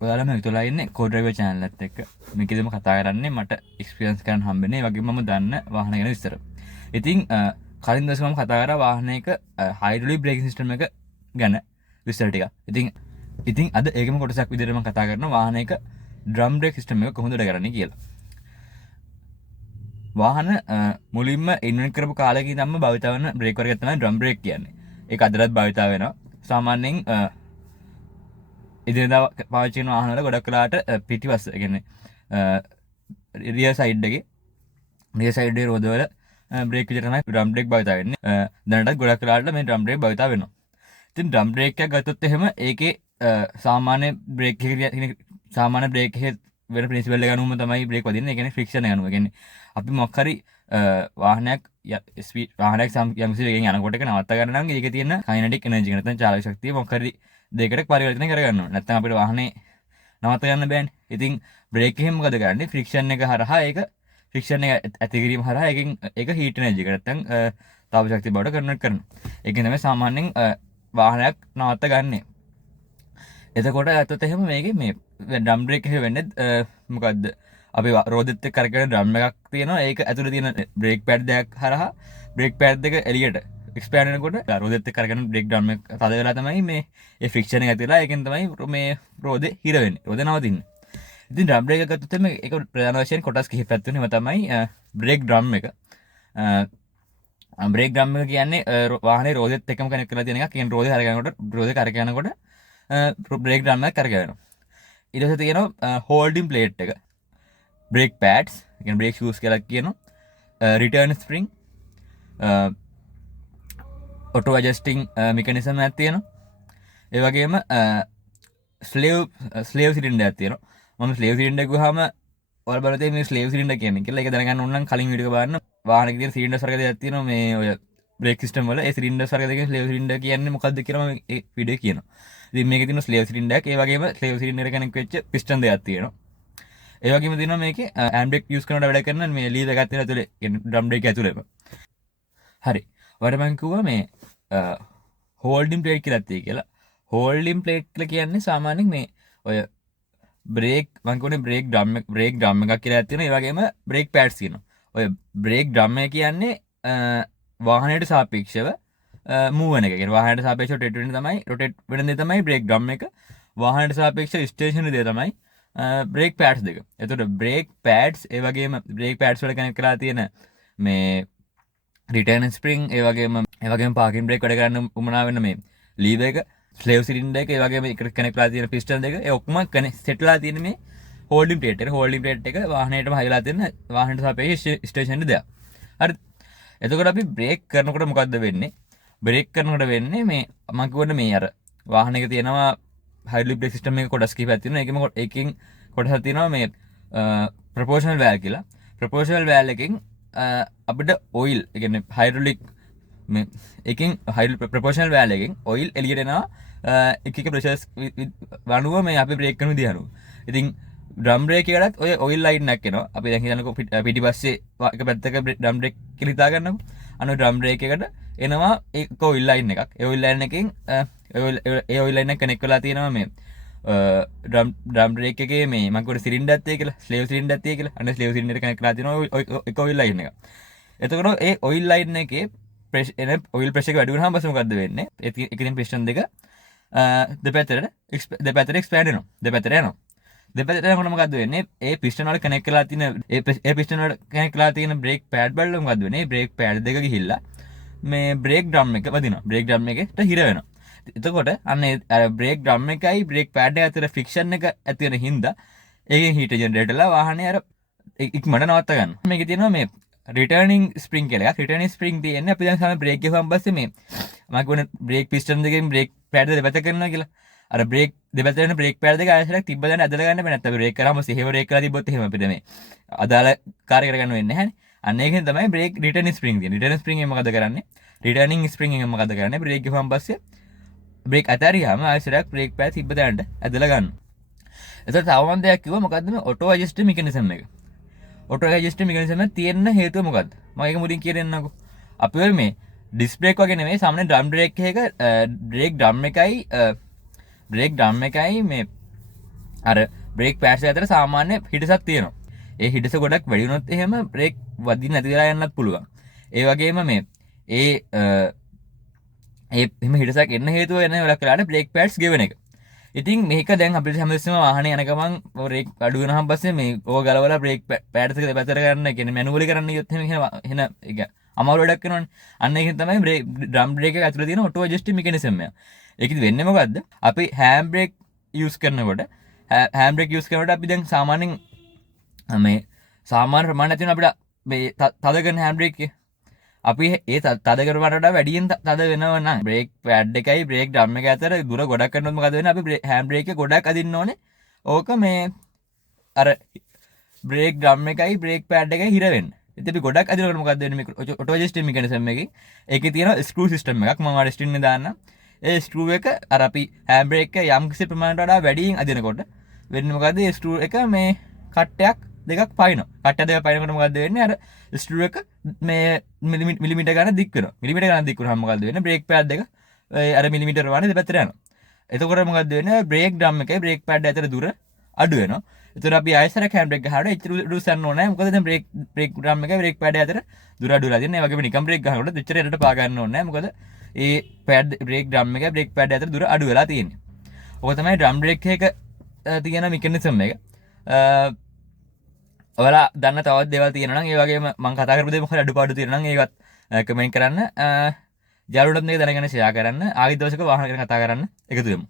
ඔයාලා මේ තුලා ඉන්නේ කෝඩ්‍රයිවර් channel එකත් එක්ක. මේකෙදිම කතා කරන්නේ මට එක්ස්පීරියන්ස් කරන්න හම්බෙන්නේ ඒ වගේම මම දන්න වාහන ගැන විස්තර. ඉතින් කලින් දවසේ මම කතා කරා වාහනයක හයිඩ්‍රොලික් බ්‍රේකින් සිස්ටම් එක ගැන විස්තර ටිකක්. ඉතින් අද ඒකම කොටසක් විදිහට මම කතා කරනවා වාහනයක ඩ්‍රම් බ්‍රේක් සිස්ටම් එක කොහොමද වැඩ කරන්නේ කියලා. වාහන මුලින්ම ඉන්වෙන්ට් කරපු කාලෙක ඉඳන්ම භාවිත වෙන බ්‍රේක් වර්ගයක් තමයි ඩ්‍රම් බ්‍රේක් කියන්නේ. ඒක අදටත් භාවිත වෙනවා. සාමාන්‍යයෙන් ඉදිරියදා පාවිච්චි කරන වාහනවල ගොඩක් වෙලාවට පිටිපස්ස කියන්නේ රියර් සයිඩ් එකේ රෝදවල බ්‍රේක් විදිහට තමයි ඩ්‍රම් බ්‍රේක් භාවිත වෙන්නේ. දැනටත් ගොඩක් වෙලාවට මේ ඩ්‍රම් බ්‍රේක් භාවිත වෙනවා. ඉතින් ඩ්‍රම් බ්‍රේක් එකක් ගත්තොත් එහෙම ඒකේ සාමාන්‍ය බ්‍රේක් එකේ වෙන ප්‍රින්සිපල් එක අනුවම තමයි බ්‍රේක් වදින්නේ. ඒ කියන්නේ ෆ්‍රික්ෂන් එක අනුව. ඒ කියන්නේ අපි මොකක් හරි වාහනයක් යම්කිසි වෙගකින් යනකොට ඒක නවත්ත ගන්න නම් ඒකේ තියෙන කයිනටික් එනර්ජි එක නැත්නම් චාලක ශක්තිය මොකක් හරි දෙයකට පරිවර්තනය කරගන්න ඕනේ. නැත්නම් අපිට වාහනේ නවත්ත ගන්න බෑනේ. ඉතින් බ්‍රේක් එකෙන් මොකද කරන්නේ? ෆ්‍රික්ෂන් එක හරහා ෆ්‍රික්ෂන් එක ඇති කිරීම හරහා ඒක හීට් එනර්ජි එක නැත්නම් තාප ශක්තිය බවට කන්වර්ට් කරනවා. ඒකෙන් තමයි සාමාන්‍යයෙන් වාහනයක් නවත්ත ගන්නෙ. එතකොට ඇත්තට එහෙම මේකේ මේ ඩ්‍රම් බ්‍රේක් එක වෙන්නේ මොකද්ද? අපි රෝදෙත් එක්ක කරගෙන ඩ්‍රම් එකක් තියෙනවා. ඒක ඇතුලේ තියෙන බ්‍රේක් පැඩ් දෙකක් හරහා බ්‍රේක් පැඩ් දෙක එළියට එක්ස්පෑන්ඩ් වෙනකොට රෝදෙත් එක්ක කරගෙන බ්‍රේක් ඩ්‍රම් එක තද වෙලා තමයි මේ ෆ්‍රික්ෂන් එක ඇති වෙලා ඒකෙන් තමයි මේ රෝදේ හිර වෙන්නේ. රෝදේ නවතින්නේ. ඉතින් ඩ්‍රම් බ්‍රේක් එක ගත්තොත් එimhe ඒක ප්‍රධාන වශයෙන් කොටස් කිහිපයක් තියෙනවා. තමයි බ්‍රේක් ඩ්‍රම් එක. බ්‍රේක් ඩ්‍රම් එක කියන්නේ වාහනේ රෝදෙත් එක්කම කනෙක්ට් කරලා තියෙන එකක්. කියන්නේ රෝදේ කරගෙනකොට බ්‍රේක් ඩ්‍රම් එක කරගෙනවා. ඊට පස්සේ තියෙනවා හෝල්ඩින් ප්ලේට් එක. බ්‍රේක් පෑඩ්ස් කියන්නේ බ්‍රේක් ෂූස් කියලා කියනවා. රිටර්න් ස්ප්‍රින්ග්, ඔටෝ ඇඩ්ජස්ටිං මෙකනිසම් එකක් තියෙනවා. ඒ වගේම ස්ලේව් සිලින්ඩර් එකක් තියෙනවා. මම ස්ලේව් සිලින්ඩර් ගහම ඔයාලා බලතේ මේ ස්ලේව් සිලින්ඩර් කියන්නේ කියලා. ඒක දැනගන්න ඕන නම් කලින් වීඩියෝ එක බලන්න. වාහනයේ තියෙන සිලින්ඩර්ස් වර්ග දෙකක් තියෙනවා මේ ඔය බ්‍රේක් සිස්ටම් වල. ඒ සිලින්ඩර්ස් වර්ග දෙකෙන් ස්ලේව් සිලින්ඩර් කියන්නේ මොකක්ද කියලා මම මේ වීඩියෝ කියනවා. ඉතින් මේකේ තියෙන ස්ලේව් සිලින්ඩර් එක ඒ වගේම ස්ලේව් සිලින්ඩර් එක කනෙක්ට් වෙච්ච පිස්ටන් දෙකක් තියෙනවා. ඒ වගේම තියෙනවා මේකේ හෑන්ඩ් බ්‍රේක් යූස් කරනකොට වැඩ කරන මේ ලීවර් එකක් තියෙන ඇතුලේ කියන්නේ ඩ්‍රම් බ්‍රේක් ඇතුලේම. හරි. වර මම කිව්වා මේ හෝල්ඩින් ප්ලේට් කියලා තියෙයි කියලා. හෝල්ඩින් ප්ලේට් කියලා කියන්නේ සාමාන්‍යයෙන් මේ ඔය බ්‍රේක් මම කියන්නේ බ්‍රේක් ඩ්‍රම් එකක් කියලා තියෙනවා. ඒ වගේම බ්‍රේක් පෑඩ්ස් තියෙනවා. ඔය බ්‍රේක් ඩ්‍රම් එක කියන්නේ වාහනයට සාපේක්ෂව මූව් වෙන එක. කියන්නේ වාහනයට සාපේක්ෂව රොටේට් වෙන දේ තමයි බ්‍රේක් ඩ්‍රම් එක. වාහනයට සාපේක්ෂව ස්ටේෂනරි දේ තමයි බ්‍රේක් පෑඩ්ස් දෙක. එතකොට බ්‍රේක් පෑඩ්ස් ඒ වගේම බ්‍රේක් පෑඩ්ස් වල කනෙක්ට් කරලා තියෙන මේ රිටර්න් ස්ප්‍රින්ග් ඒ වගේම පාකින් බ්‍රේක් වැඩ කරන්න උමනා වෙන මේ ලීවර් එක, ස්ලේව් සිලින්ඩර් එක, ඒ වගේම එකට කනෙක්ට් කරලා තියෙන පිස්ටන් දෙක ඒ ඔක්කොම සෙට්ලා තියෙන මේ හෝල්ඩින් ප්ලේට් එක. හෝල්ඩින් ප්ලේට් එක වාහනයටම හයිලා තියෙන වාහනයට සාපේක්ෂව ස්ටේෂනරි දෙයක්. හරි. එතකොට අපි බ්‍රේක් කරනකොට මොකද්ද වෙන්නේ? බ්‍රේක් කරනකොට වෙන්නේ මේ මම කියවනේ මේ අර වාහනයක තියෙනවා හයිඩ්‍රොලික් බ්‍රේක් සිස්ටම් එක කොටස් කිහිපයක් තියෙනවා. ඒකෙන් කොටසක් තියෙනවා මේ ප්‍රොපෝෂනල් වැල්ව් කියලා. ප්‍රොපෝෂනල් වැල්ව් එකෙන් අපිට ඔයිල් ඒ කියන්නේ හයිඩ්‍රොලික් මේ එකෙන් ප්‍රොපෝෂනල් වැල්ව් එකෙන් ඔයිල් එළියට එනවා එක ප්‍රෙෂර්ස් වනුව මේ අපි බ්‍රේක් කරන විදිහ අනුව. ඉතින් ඩ්‍රම් බ්‍රේක් එකටත් ඔය ඔයිල් ලයින් එකක් එනවා. අපි දැන් හිතන්නකෝ පිටිපස්සේ එක පැත්තක ඩ්‍රම් බ්‍රේක් කියලා හිතා ගන්නකෝ. අනු ඩ්‍රම් බ්‍රේක් එකට එනවා ඒක ඔයිල් ලයින් එකක්. ඒ ඔයිල් ලයින් එකෙන් ඒ ඔයිල් ලයින් එක කනෙක්ට් කරලා තියෙනවා මේ ඩ්‍රම් බ්‍රේක් එකේ මේ මම කිව්වේ සිලින්ඩර් එකක් තියෙයි කියලා. ස්ලේව් සිලින්ඩර් එකක් තියෙයි කියලා. අන්න ස්ලේව් සිලින්ඩර් එක කනෙක්ට් කරලා තියෙනවා ඒක ඔයිල් ලයින් එක. එතකොට ඒ ඔයිල් ලයින් එකේ ඔයිල් ප්‍රෙෂර් එක වැඩි වුණාම පස්සේ මොකද්ද වෙන්නේ? ඒකෙන් පිස්ටන් දෙක දෙපැත්තට එක්ස්පෑන්ඩ් වෙනවා. දෙපැත්තට යනවා. දෙපැත්තට යනකොට මොකද්ද වෙන්නේ? ඒ පිස්ටන් වල කනෙක්ට් කරලා තියෙන ඒ පිස්ටන් වල කනෙක්ට් කරලා තියෙන බ්‍රේක් පෑඩ් වල මොකද්ද වෙන්නේ? මේ බ්‍රේක් පෑඩ් දෙක ගිහිල්ලා මේ බ්‍රේක් ඩ්‍රම් එක වදිනවා. බ්‍රේක් ඩ්‍රම් එකට හිර වෙනවා. එතකොට අන්න අර බ්‍රේක් ඩ්‍රම් එකයි බ්‍රේක් පෑඩ් එක අතර ෆ්‍රික්ෂන් එක ඇති වෙන හින්දා ඒකෙන් හීට් ජෙනරේට් වෙලා වාහනේ අර ඉක්මනට නවත්ත ගන්නවා. මේකේ තියෙනවා මේ රිටර්නින් ස්ප්‍රින්ග් කියලා එකක්. රිටර්නින් ස්ප්‍රින්ග් තියෙන්නේ අපි දැන් සාමාන්‍ය බ්‍රේක් ගහුවාන් පස්සේ මේ මම කියන්නේ බ්‍රේක් පිස්ටන් දෙකෙන් බ්‍රේක් පෑඩ් දෙපැත්ත කරනවා කියලා. අර බ්‍රේක් දෙපැත්ත වෙන බ්‍රේක් පෑඩ් දෙක ආයෙත් තිබ්බ දැන ඇදලා ගන්න බෑ. නැත්නම් බ්‍රේක් කරාම සිහිව බ්‍රේක් කරලා තිබ්බොත් එහෙම අපිට මේ අදාළ කාර්ය කරගන්න වෙන්නේ නැහැනේ. අන්න ඒකෙන් තමයි බ්‍රේක් රිටර්නින් ස්ප්‍රින්ග් තියෙන්නේ. රිටර්නින් ස්ප්‍රින්ග් එක මොකද කරන්නේ? රිටර්නින් ස්ප්‍රින්ග් එක මොකද කරන්නේ? බ්‍රේක් ගහුවාන් පස්සේ බ්‍රේක් අතරියාම ආයෙත් බ්‍රේක් පෑඩ් තිබ්බ දැනට ඇදලා ගන්නවා. එතකොට තව මම දෙයක් කිව්වා මොකද්ද මේ ඔටෝ ඇඩ්ජස්ට් මෙකනිසම් එක. ඔටෝ ඇඩ්ජස්ට් මෙකනිසම් එක තියෙන හේතුව මොකද්ද? මම ඒක මුලින් කියන්නම්කෝ. අපි ඔය මේ ඩිස්ක් බ්‍රේක් වගේ නෙමෙයි සාමාන්‍ය ඩ්‍රම් බ්‍රේක් එකක බ්‍රේක් ඩ්‍රම් එකයි මේ අර බ්‍රේක් පෑඩ්ස් අතර සාමාන්‍ය හිටසක් තියෙනවා. ඒ හිටස ගොඩක් වැඩි වුණොත් එහෙම බ්‍රේක් වදින්න නැති වෙලා යන්නත් පුළුවන්. ඒ වගේම මේ එම හිටසක් එන්න හේතුව එන්න වෙලා කරාට බ්‍රේක් පෑඩ්ස් ගෙවන එක. ඉතින් මේක දැන් අපිට හැමතිස්සෙම වාහනේ යන ගමන් බ්‍රේක් අඩු වෙනහම පස්සේ මේ ඕක ගලවලා බ්‍රේක් පෑඩ්ස් එක දෙපැත්තට කරන්න කියන්නේ මැනුවලි කරන්න ගියොත් එහෙම ඒක අමාරු වැඩක් කරනවනේ. අන්න ඒකෙන් තමයි ඩ්‍රම් බ්‍රේක් එක ඇතුලේ තියෙන ඔටෝ ඇඩ්ජස්ටිං මෙකැනිසම් එක. ඒකෙදි වෙන්නේ මොකද්ද? අපි හෑන්ඩ් බ්‍රේක් යූස් කරනකොට හෑන්ඩ් බ්‍රේක් යූස් කරනකොට අපි දැන් සාමාන්‍යයෙන් මේ සාමාන්‍ය ප්‍රමාණයක් තියෙන අපිට මේ තද කරන හෑන්ඩ් බ්‍රේක් එක අපි ඒ තද කරනවට වැඩියෙන් තද වෙනවා නම් බ්‍රේක් පෑඩ් එකයි බ්‍රේක් ඩ්‍රම් එක අතර දුර ගොඩක් කරනොත් මොකද වෙන්නේ? අපි හෑන්ඩ් බ්‍රේක් එක ගොඩක් අදින්න ඕනේ. ඕක මේ අර බ්‍රේක් ඩ්‍රම් එකයි බ්‍රේක් පෑඩ් එකයි හිර වෙන්න. ඉතින් අපි ගොඩක් අදිනකොට මොකද වෙන්නේ? මේ ඔටෝ ඇඩ්ජස්ටිං මෙකැනිසම් එකේ ඒකේ තියෙන ස්ක්‍රූ සිස්ටම් එකක් මම අර ස්ටින් එක දාන්න. ඒ ස්ක්‍රූ එක අර අපි හෑන්ඩ් බ්‍රේක් එක යම් කිසි ප්‍රමාණයකට වඩා වැඩියෙන් අදිනකොට වෙන්නේ මොකද? ඒ ස්ක්‍රූ එක මේ කට්ටයක් දෙකක් පයින්නවා. කට්ට දෙක පයින්නකොට මොකද වෙන්නේ? අර ස්ක්‍රූ එක මේ මිලිමීටර් ගන්න දික් වෙනවා. මිලිමීටර් ගන්න දික් වුණාම මොකද වෙන්නේ? බ්‍රේක් පෑඩ් එක අර මිලිමීටර් වань දෙපැත්තට යනවා. එතකොට මොකද වෙන්නේ? බ්‍රේක් ඩ්‍රම් එකයි බ්‍රේක් පෑඩ් අතර දුර අඩු වෙනවා. එතකොට අපි ආයෙසරක් හෑන්ඩ් බ්‍රේක් ගහනකොට එච්චර දුර යන්න ඕනේ නැහැ. මොකද දැන් බ්‍රේක් ඩ්‍රම් එකයි බ්‍රේක් පෑඩ් අතර දුර අඩු වෙලා තියෙනවා. ඒ වගේම නිකම් බ්‍රේක් ගහනකොට එච්චර එරට පා ගන්න ඕනේ නැහැ. මොකද ඒ පෑඩ් බ්‍රේක් ඩ්‍රම් එකයි බ්‍රේක් පෑඩ් අතර දුර අඩු වෙලා තියෙන්නේ. ඔක තමයි ඩ්‍රම් බ්‍රේක් එක තියෙන මෙකැනිසම් එක. ඔයාලා දන්න තවත් දේවල් තියෙනවා නම් ඒ වගේම මම කතා කරපු දේ මොකද අඩුපාඩු තියෙනවා නම් ඒවත් කමෙන්ට් කරන්න. යාළුවොත් මේක දැනගෙන ෂෙයා කරන්න. ආයෙත් දවසක වාහන ගැන කතා කරන්න එකතු වෙමු.